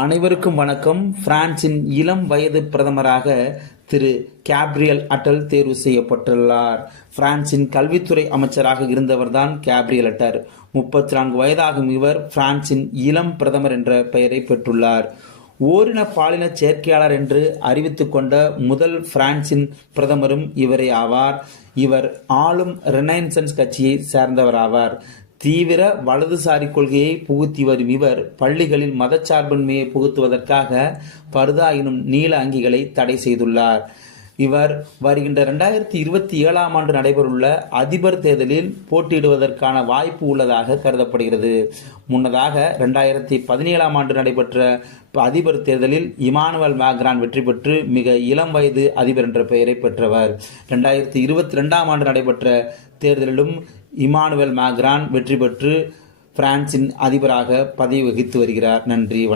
அனைவருக்கும் வணக்கம். பிரான்சின் இளம் வயது பிரதமராக திரு கேப்ரியல் அட்டல் தேர்வு செய்யப்பட்டுள்ளார். பிரான்சின் கல்வித்துறை அமைச்சராக இருந்தவர்தான் கேப்ரியல் அட்டல். 34 வயதாகும் இவர் பிரான்சின் இளம் பிரதமர் என்ற பெயரை பெற்றுள்ளார். ஓரின பாலின சேர்க்கையாளர் என்று அறிவித்துக் கொண்ட முதல் பிரான்சின் பிரதமரும் இவரே ஆவார். இவர் ஆளும் ரெனைசன்ஸ் கட்சியை சேர்ந்தவராவார். தீவிர வலதுசாரி கொள்கையை புகுத்தி வரும் இவர் பள்ளிகளில் மதச்சார்பின்மையை புகுத்துவதற்காக பர்தா எனும் நீல அங்கிகளை தடை செய்துள்ளார். இவர் வருகின்ற 2027 நடைபெறவுள்ள அதிபர் தேர்தலில் போட்டியிடுவதற்கான வாய்ப்பு உள்ளதாக கருதப்படுகிறது. முன்னதாக 2017 நடைபெற்ற அதிபர் தேர்தலில் இமானுவேல் மேக்ரான் வெற்றி பெற்று மிக இளம் வயது அதிபர் என்ற பெயரை பெற்றவர். 2022 நடைபெற்ற தேர்தலிலும் இமானுவேல் மேக்ரான் வெற்றி பெற்று பிரான்சின் அதிபராக பதவி வகித்து வருகிறார். நன்றி, வணக்கம்.